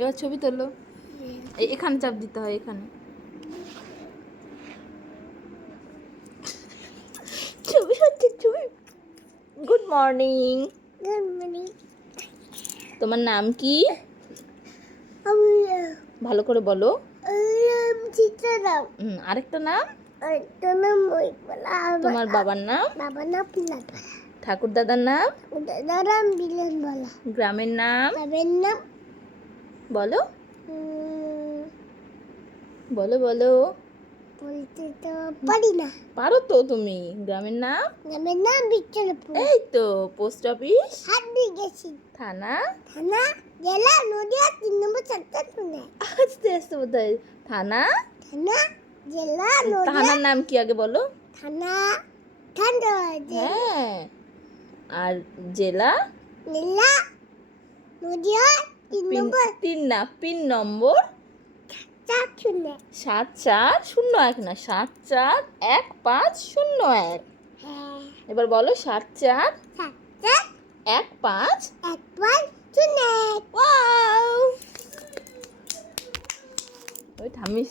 এবার ছবি তোলো। এখানে চাপ দিতে হয়, এখানে। ছবি হচ্ছে ছবি। Good morning. Good morning. তোমার নাম কি? ভালো করে বলো। চিত্রনাম। আরেকটা নাম? আরেকটা নাম মহিবলা। তোমার বাবার নাম? বাবার নাম পিলাতলা। ঠাকুর দাদার নাম? দাদার নাম বিলেন বলা। গ্রামের নাম? গ্রামের নাম বলো বলো বলো। বলতে তো পারি না। পারো তো তুমি। গ্রামের নাম? গ্রামের নাম বিচ্ছলপুর। এই তো। Post office? হাত দিয়ে গেছি। থানা? থানা, জেলা, নদিয়া, 3 নম্বর 4টা শুনে। আস্তে আস্তে বোধহয়। থানা? থানা, জেলা, নদিয়া। থানার নাম কি আগে বলো? থানা, ঠান্ডা, হ্যাঁ। আর জেলা? জেলা, নদিয়া, 3 নম্বর। পিন নম্বর? 4 শুনে। 7401 না, 741501। হ্যাঁ। এবার বলো 7415। 1 শুনে। ওয়াও! ওই ঠাম্মি